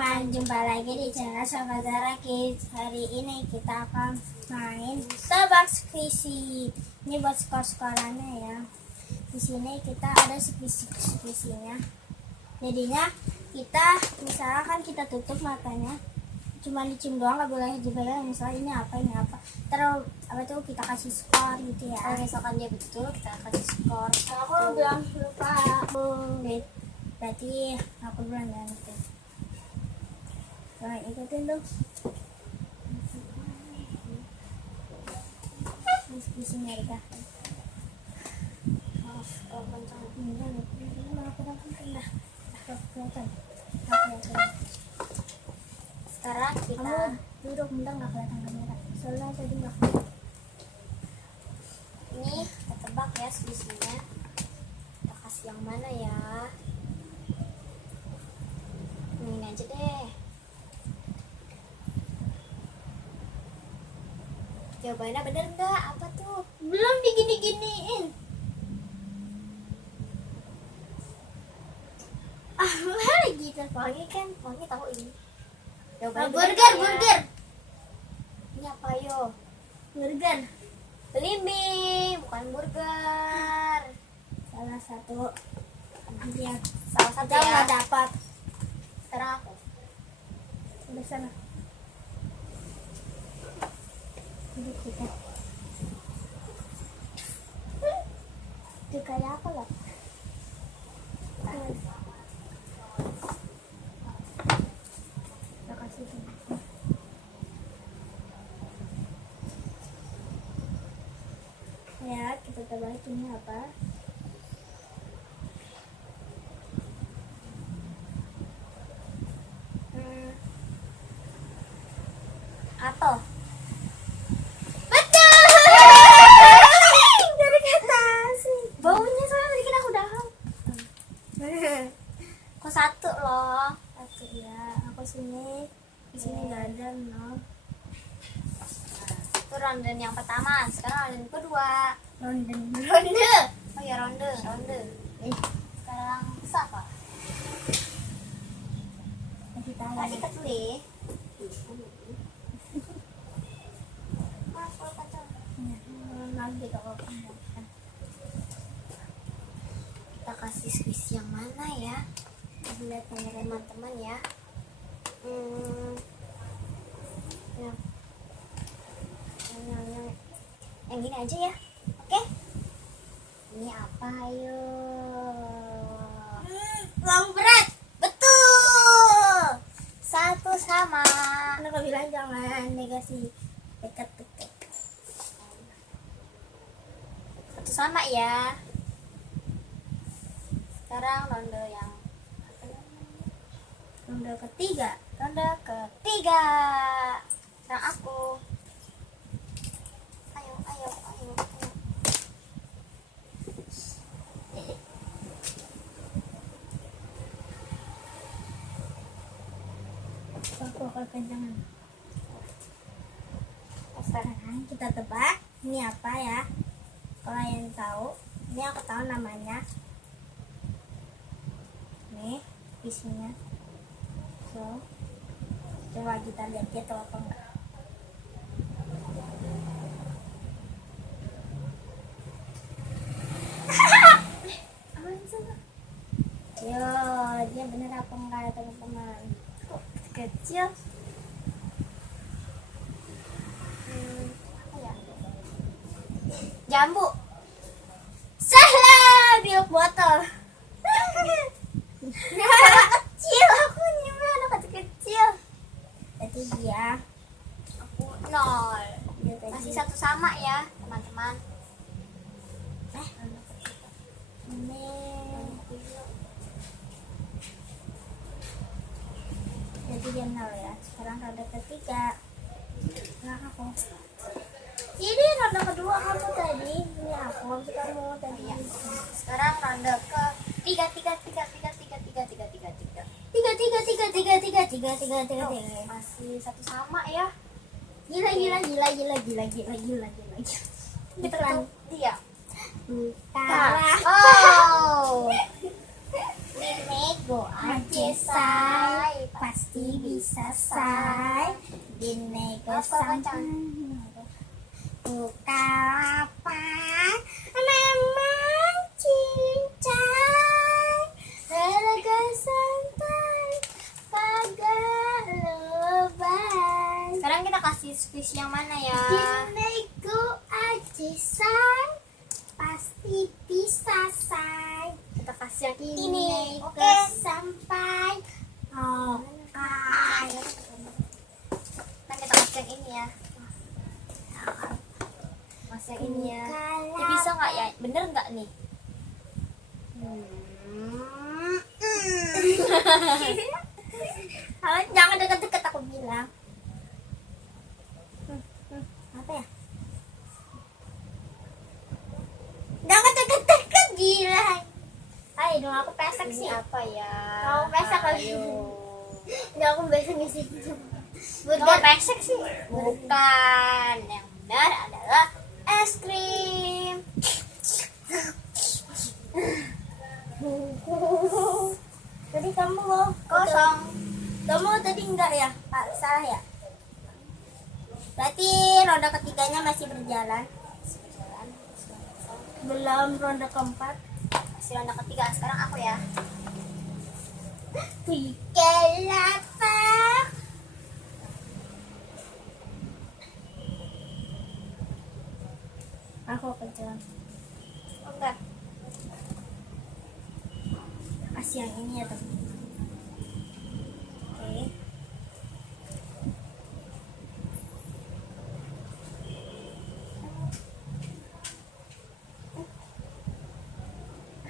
teman-teman, jumpa lagi di channel Saudara Kids. Hari ini kita akan main tebak squishy. Ini buat skor-skorannya ya. Di sini kita ada squishy-squishy-nya. Jadinya kita misalkan kita tutup matanya, cuma dicium doang, nggak boleh dipegang. Misalnya ini apa, terus apa tuh kita kasih skor gitu ya. Kalau misalkan dia betul, kita kasih skor. Aku bilang lupa. Berarti aku duluan ya gitu. Nah, ikutin dong. Squishy-nya Rika. Kalau kencang sekarang kita duduk, bentar nggak kelihatan kamera. Soalnya tadi nggak kelihatan. Ini kita tebak ya squishy-nya. Kita kasih yang mana ya? Ini aja deh. Jawabannya bener nggak? Apa tuh? Belum digini-giniin. Lagi terpanggil kan? Wangi tahu ini. Jawabannya burger. Ini apa yo? Burger. Belimbing, bukan burger. Salah satu. Dia salah satu ya. Nggak dapat. Sekarang aku. Udah sana. Duduk kita. Itu kayak apa loh? Kita kasih ini. Ya, kita coba ini apa? Apel. Baunya soalnya tadi kan aku udah kok satu loh. Satu ya. Aku sini. Di sini nggak ada no. Itu ronde yang pertama. Sekarang ronde kedua. Ronde. Oh ya ronde. Sekarang siapa? Tadi keteli. Nanti kalau kita kasih squishy yang mana ya? Lihat teman-teman ya. Yang gini aja ya. Oke? Ini apa ayo? Uang berat. Betul. Satu sama. Kenapa bilang jangan negasi dekat-dekat. Satu sama ya. Sekarang ronde yang ronde ketiga. Sekarang aku. Ayo. Aku akan kencangan. Sekarang kita tebak ini apa ya? Kalau yang tahu, ini aku tahu namanya. Nih isinya. So, coba kita lihat dia tahu apa enggak. Yo, dia bener apa enggak teman-teman? Kok kecil? Apa ya? Jambu. Salah, milk botol. Kecil, aku nyuruh anak kecil. Jadi dia aku 0. Masih satu sama ya teman-teman. Ini jadi dia 0 ya. Sekarang ronde ketiga. Nah aku. Ini ronde kedua kamu tadi. Ini aku habis kamu tadi ya. Sekarang ronde ke tiga. Masih satu sama ya. Gila. Betulan dia. Kalah. Oh. Binego aja say, pasti bisa say. Binego sampai Bukalapak memang cincai, harga santai kagak lebay. Sekarang kita kasih squeeze yang mana ya? Binego aja say, pasti bisa say. Kita kasih yang ini, oke? Sampai oke. Kita kasih yang ini ya. Mas yang ini ya. Ini bisa nggak ya? Bener nggak nih? Jangan deket-deket aku bilang. Apa ya? Jangan deket-deket gila. Ayo dong, aku pesek sih. Apa ya? Mau pesek lagi. Nggak, aku pesek sih. Burger pesek sih. Bukan. Yang benar adalah es krim. Tadi kamu loh Kosong. Kamu tadi enggak ya? Pak, salah ya? Berarti ronde ketiganya masih berjalan. Belum ronde keempat. Masih ronde ketiga. Sekarang aku ya. Bukalapak. Aku kejalan. Oh, enggak. Kasih yang ini ya teman. Oke.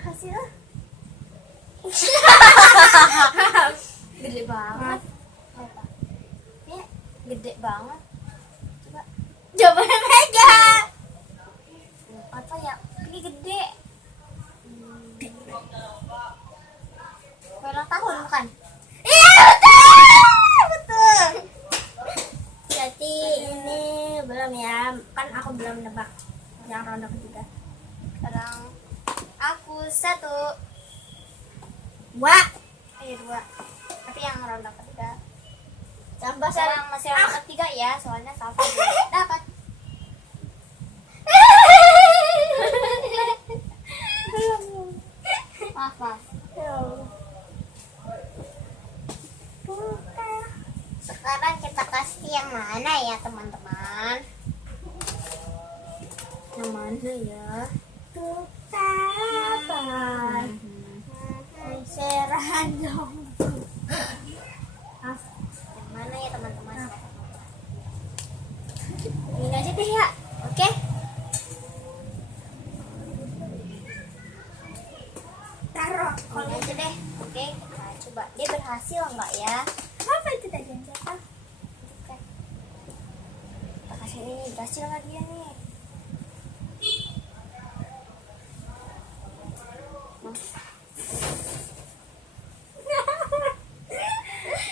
Hasil. Gede banget. Apa? Ya, gede banget. Coba. Coba megang. Apa ya? Ini gede. Ulang tahun bukan? Iya betul, betul. Jadi ini belum ya, kan aku belum nebak yang ronde ketiga. Sekarang aku 1. Wah, Ayo 2. Tapi yang ronde ketiga. tambah Sekarang masih ronde ketiga ya, soalnya Safa dapat. Maaf, maaf. Sekarang kita kasih yang mana ya teman-teman? Yang mana ya? Bukalapak. Serah dong. Yang mana ya teman-teman? Ini aja deh ya, oke? Taruh. Ini aja deh. Oke, nah, coba dia berhasil nggak ya? Apa itu tadi yang jatuh? Oke. Kita kasih ini, berhasil nggak dia nih?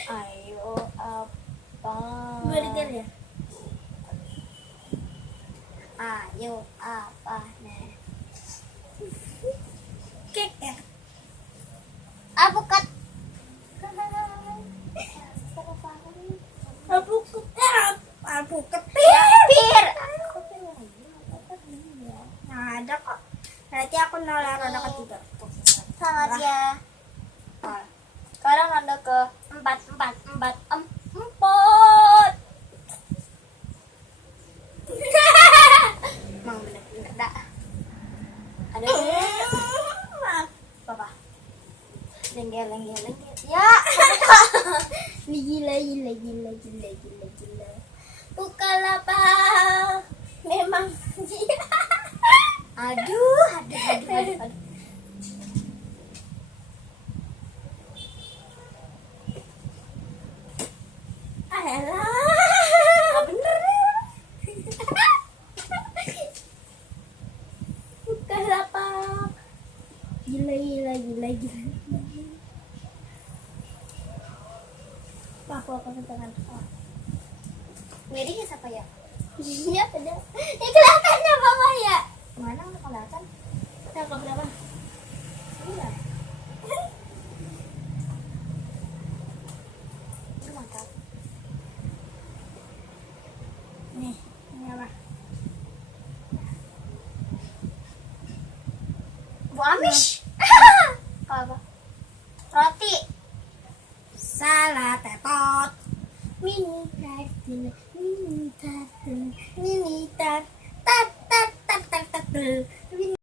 Ayo apa? Burger ya? Ayo apa nih? Cake ya? Alpukat. Alpukat. Pir. Nah, ada kok. Berarti aku nolak ronde ketiga. Selamat ya. Sekarang ronde ke 4. Emang bener-bener dah. Aduh. Apa? Lenggel. Ya. Gila. Bukalapak. Memang. Aduh. Ayolah. Bener. Bukalapak. Gila. Aku akan tangan. Ngirinya siapa ya? Iya, ada. Ini kelihatannya bawah ya. Mana udah kelihatan? Tanggal berapa? 9. Bu Amish. Apa? Roti. Salah tetot. Mini tartun, mini tartun, mini tart, tart, tart, tart, tart, tart, tart.